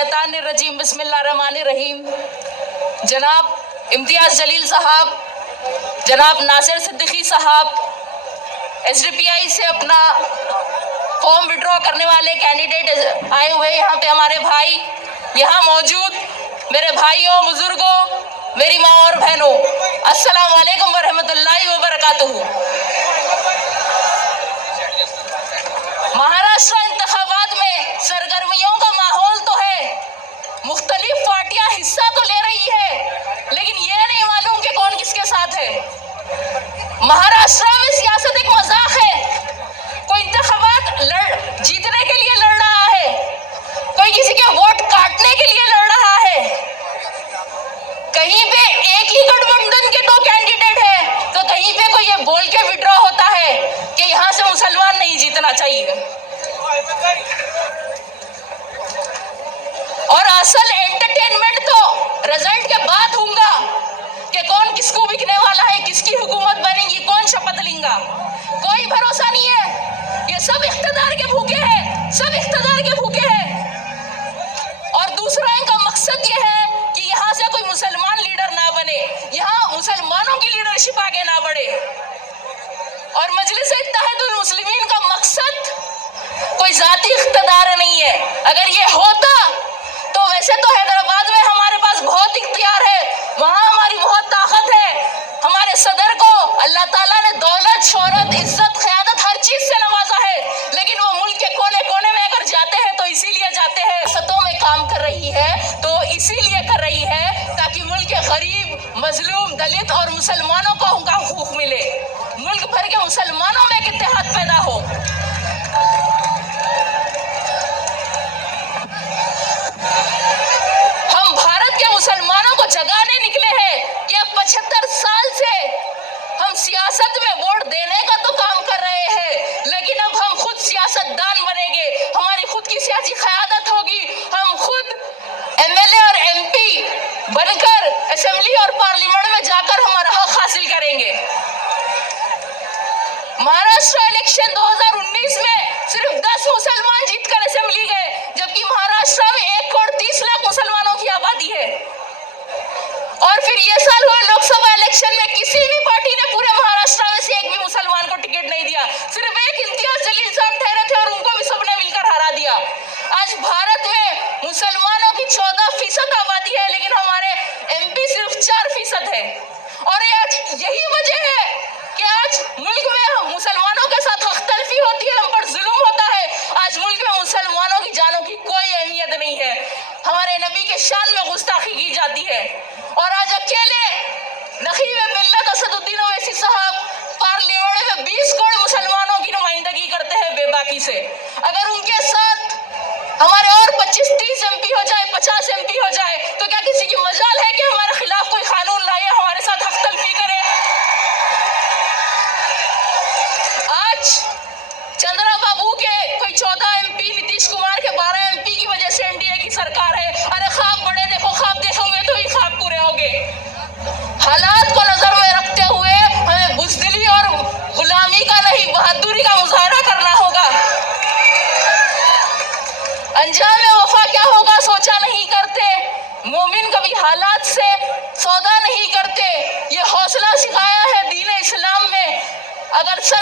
मिनशैतानिर्रजीम बिस्मिल्लाहिर्रहमानिर्रहीम। जनाब इम्तियाज़ जलील साहब, जनाब नासिर सिद्दीकी साहब, SDPI से अपना फॉर्म विड्रॉ करने वाले कैंडिडेट आए हुए यहाँ पे हमारे भाई, यहाँ मौजूद मेरे भाइयों, बुजुर्गों, मेरी माँ और बहनों, अस्सलाम वालेकुम वरहमतुल्लाहि वबरकातुहू। महाराष्ट्र इंतखाबात में सरगर्मियों का माहौल तो है, मुख्तलिफ पार्टियां हिस्सा तो ले रही है, लेकिन ये नहीं मालूम कि कौन किसके साथ है। महाराष्ट्र में सियासत एक मजाक है। कोई इंतखाबात जीतने के लिए लड़ रहा है, कोई किसी के वोट काटने के लिए लड़ रहा है। कहीं पे एक ही गठबंधन के दो कैंडिडेट है, तो कहीं पे कोई ये बोल के विड्रॉ होता है कि यहाँ से मुसलमान नहीं जीतना चाहिए। और असल एंटरटेनमेंट तो रिजल्ट के बाद होगा कि कौन किसको बिकने वाला है, किसकी हुकूमत बनेगी, कौन शपथ लेगा। कोई भरोसा नहीं है। ये सब इख्तिदार के भूखे हैं, सब इख्तिदार के भूखे हैं। और दूसरा इनका मकसद ये है कि यहाँ से कोई मुसलमान लीडर ना बने, यहाँ मुसलमानों की लीडरशिप आगे ना बढ़े। और मजलिस इत्तेहादुल मुस्लिमीन का मकसद कोई जाती इख्तिदार नहीं है। अगर ये होता तो वैसे तो हैदराबाद में हमारे पास बहुत इख्तियार है, वहाँ हमारी बहुत ताकत है। हमारे सदर को अल्लाह ताला ने दौलत, शोहरत, इज्जत, क़यादत हर चीज से नवाजा है, लेकिन वो मुल्क के कोने कोने में अगर जाते हैं तो इसीलिए जाते हैं। सतों में काम कर रही है तो इसीलिए कर रही है ताकि मुल्क के गरीब, मजलूम, दलित और मुसलमानों को उनका हुकूक मिले, मुल्क भर के मुसलमानों में एक इत्तेहाद पैदा हो। हम भारत के मुसलमानों को जगाने निकले हैं कि अब 75 साल से हम सियासत में वोट देने का तो काम कर रहे हैं, लेकिन अब हम खुद सियासतदान बनेंगे, हमारी खुद की सियासी क़यादत होगी, हम खुद MLA और MP बनकर असेंबली और पार्लियामेंट में जाकर हमारा हक हासिल करेंगे। महाराष्ट्र इलेक्शन 2019 में सिर्फ 10 मुसलमान जीतकर असेंबली गए, जबकि महाराष्ट्र में 1 करोड़ 30 लाख मुसलमानों की आबादी है। और फिर ये साल हुए लोकसभा इलेक्शन में किसी भी पार्टी ने पूरे महाराष्ट्र में से एक भी मुसलमान को टिकट नहीं दिया, सिर्फ एक इम्तियाज जलील साहब ठहरे थे और उनको भी सबने मिलकर हरा दिया। आज भारत में मुसलमानों की 14% आबादी है, लेकिन हमारे MP सिर्फ 4% है। और आज यही वजह है कि आज मुल्क में मुसलमानों के साथ अख्तलफी होती है, हम पर जुल्म होता है। आज मुल्क में मुसलमानों की जानों की कोई अहमियत नहीं है, हमारे नबी के शान में गुस्ताखी की जाती है। और आज अकेले नखीब मिल्लत असदुद्दीन ओवैसी साहब पार्लियामेंट में 20 करोड़ मुसलमानों की नुमाइंदगी करते हैं बेबाकी से। अगर उनके साथ हमारे और 25-30 MP हो जाए, 50 MP हो जाए, तो क्या किसी की मजाल है कि हमारे खिलाफ कोई कानून लाए, हमारे साथ अख्तलफी करे? आज चंद्रा बाबू के कोई 14 MP, नीतीश कुमार के 12 MP की वजह से NDA की सरकार है। अरे ख्वाब बड़े देखो, ख्वाब देखोगे तो ही ख्वाब पूरे होंगे। हालात को नजर में रखते हुए हमें बुज़दिली और गुलामी का नहीं, बहादुरी का मुजाहरा करना होगा। अंजाम वफा क्या होगा सोचा नहीं करते, मोमिन कभी हालात से सौदा नहीं करते। ये हौसला सिखाया है दीन इस्लाम में। अगर सर